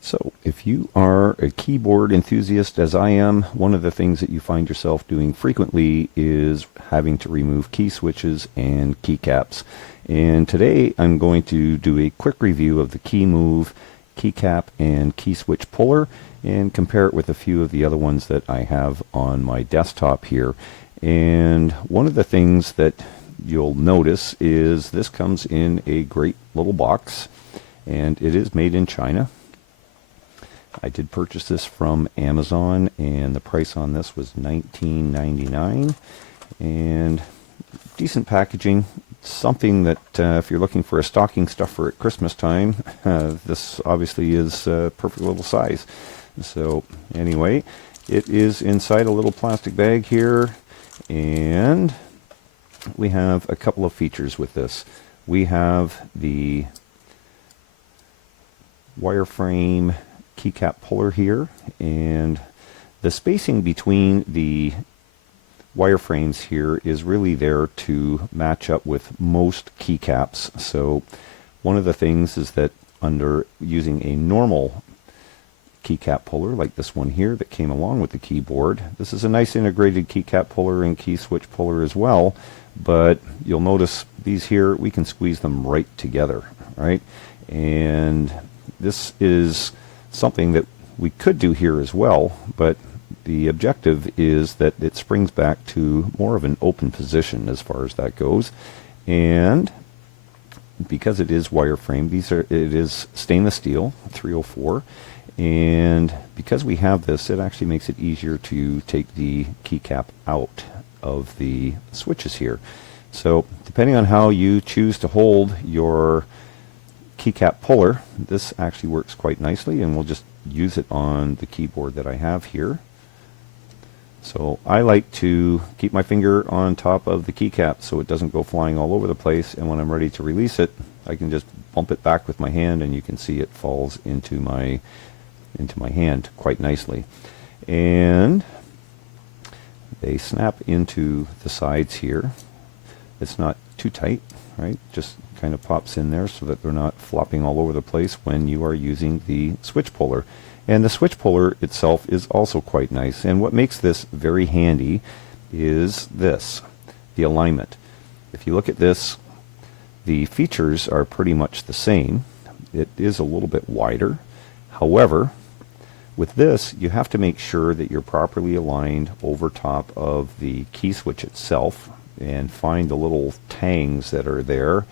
So if you are a keyboard enthusiast as I am, one of the things that you find yourself doing frequently is having to remove key switches and keycaps. And today I'm going to do a quick review of the KEMOVE keycap and key switch puller and compare it with a few of the other ones that I have on my desktop here. And one of the things that you'll notice is this comes in a great little box, and it is made in China. I did purchase this from Amazon, and the price on this was $19.99, and decent packaging. Something that if you're looking for a stocking stuffer at Christmas time, this obviously is a perfect little size. So anyway, it is inside a little plastic bag here, and we have a couple of features with this. We have the wireframe keycap puller here, and the spacing between the wireframes here is really there to match up with most keycaps. So one of the things is that under using a normal keycap puller like this one here that came along with the keyboard, this is a nice integrated keycap puller and key switch puller as well, but you'll notice these here, we can squeeze them right together, right? And this is something that we could do here as well, but the objective is that it springs back to more of an open position as far as that goes. And because it is wireframe, it is stainless steel 304, and because we have this, it actually makes it easier to take the keycap out of the switches here. So depending on how you choose to hold your keycap puller, this actually works quite nicely, and we'll just use it on the keyboard that I have here. So I like to keep my finger on top of the keycap so it doesn't go flying all over the place, and when I'm ready to release it, I can just bump it back with my hand, and you can see it falls into my hand quite nicely. And they snap into the sides here. It's not too tight, right? Just kind of pops in there so that they're not flopping all over the place when you are using the switch puller. And the switch puller itself is also quite nice. And what makes this very handy is this, the alignment. If you look at this, the features are pretty much the same. It is a little bit wider. However, with this, you have to make sure that you're properly aligned over top of the key switch itself and find the little tangs that are there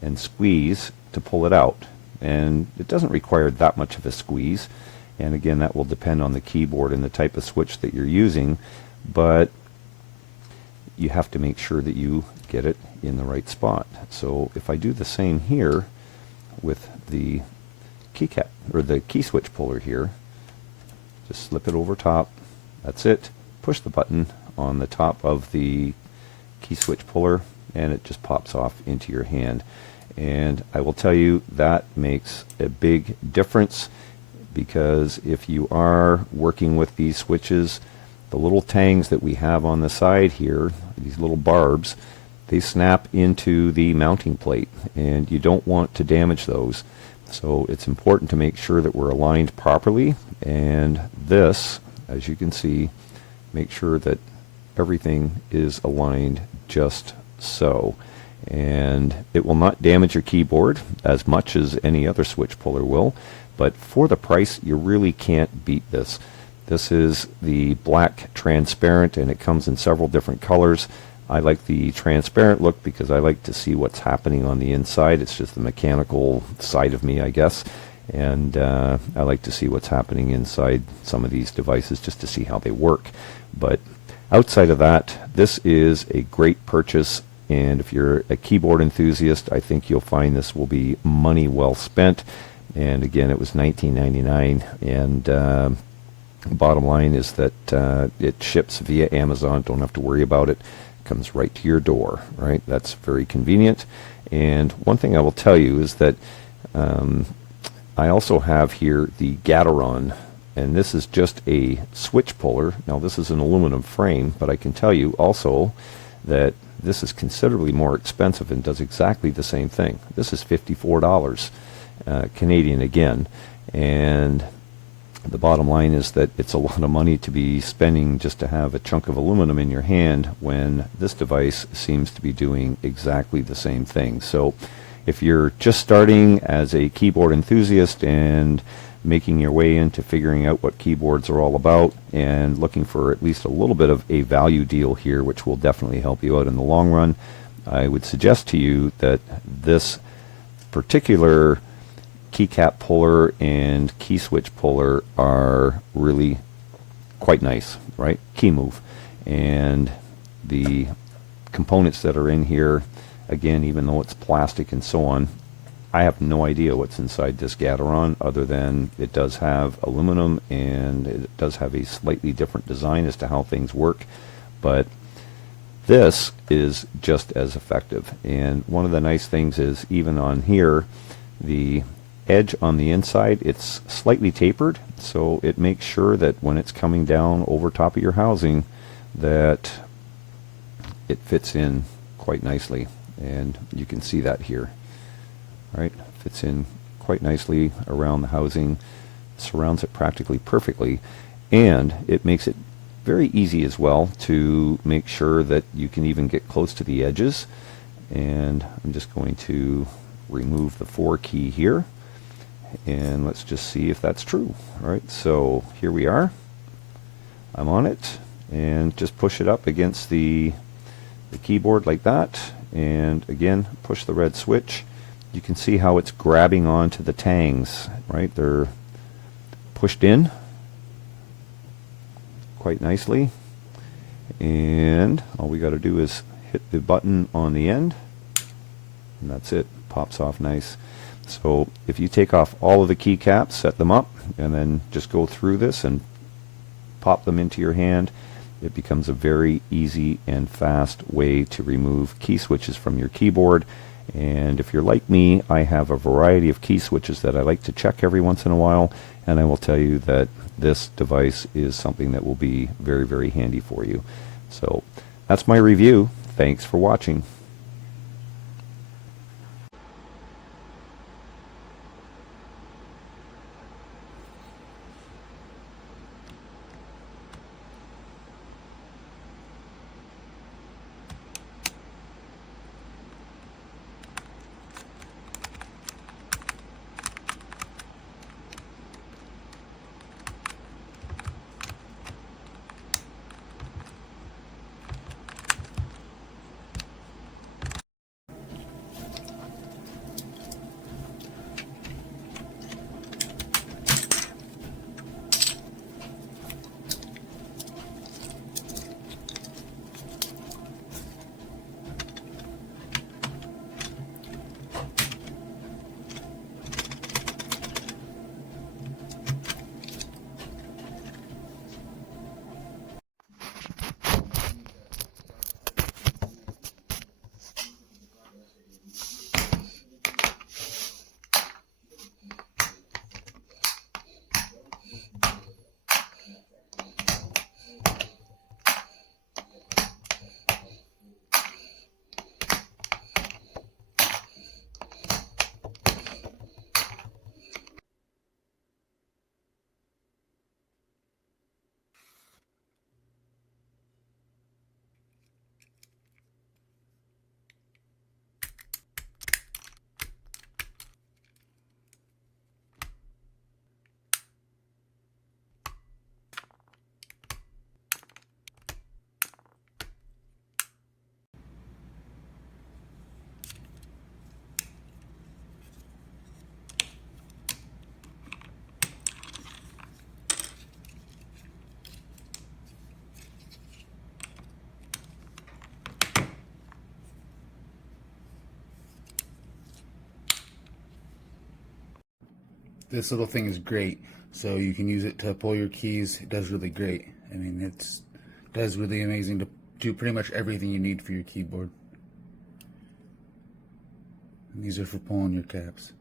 and squeeze to pull it out. And it doesn't require that much of a squeeze, and again, that will depend on the keyboard and the type of switch that you're using, but you have to make sure that you get it in the right spot. So if I do the same here with the keycap or the key switch puller here, just slip it over top, that's it, push the button on the top of the key switch puller, and it just pops off into your hand. And I will tell you that makes a big difference, because if you are working with these switches, the little tangs that we have on the side here, these little barbs, they snap into the mounting plate, and you don't want to damage those. So it's important to make sure that we're aligned properly, and this, as you can see, make sure that everything is aligned just so. And it will not damage your keyboard as much as any other switch puller will, but for the price, you really can't beat this. This is the black transparent, and it comes in several different colors. I like the transparent look because I like to see what's happening on the inside. It's just the mechanical side of me, I guess, and I like to see what's happening inside some of these devices just to see how they work. But outside of that, this is a great purchase, and if you're a keyboard enthusiast, I think you'll find this will be money well spent. And again, it was $19.99, and bottom line is that it ships via Amazon. Don't have to worry about it. It comes right to your door, right? That's very convenient. And one thing I will tell you is that I also have here the Gateron, and this is just a switch puller. Now this is an aluminum frame, but I can tell you also that this is considerably more expensive and does exactly the same thing. This is $54 Canadian again, And the bottom line is that it's a lot of money to be spending just to have a chunk of aluminum in your hand, when this device seems to be doing exactly the same thing. So if you're just starting as a keyboard enthusiast and making your way into figuring out what keyboards are all about and looking for at least a little bit of a value deal here, which will definitely help you out in the long run, I would suggest to you that this particular keycap puller and key switch puller are really quite nice, right? KEMOVE. And the components that are in here, again, even though it's plastic and so on, I have no idea what's inside this Gateron, other than it does have aluminum and it does have a slightly different design as to how things work. But this is just as effective. And one of the nice things is, even on here, the edge on the inside, it's slightly tapered, so it makes sure that when it's coming down over top of your housing, that it fits in quite nicely. And you can see that here, right? Fits in quite nicely around the housing, surrounds it practically perfectly, and it makes it very easy as well to make sure that you can even get close to the edges. And I'm just going to remove the 4 key here, and let's just see if that's true. All right, so here we are. I'm on it, and just push it up against the keyboard like that, and again push the red switch. You can see how it's grabbing onto the tangs, right? They're pushed in quite nicely, and all we got to do is hit the button on the end, and that's it. Pops off nice. So if you take off all of the keycaps, set them up, and then just go through this and pop them into your hand, it becomes a very easy and fast way to remove key switches from your keyboard. And if you're like me, I have a variety of key switches that I like to check every once in a while, and I will tell you that this device is something that will be very, very handy for you. So that's my review. Thanks for watching. This little thing is great, so you can use it to pull your keys. It does really great. I mean, it does really amazing to do pretty much everything you need for your keyboard. And these are for pulling your caps.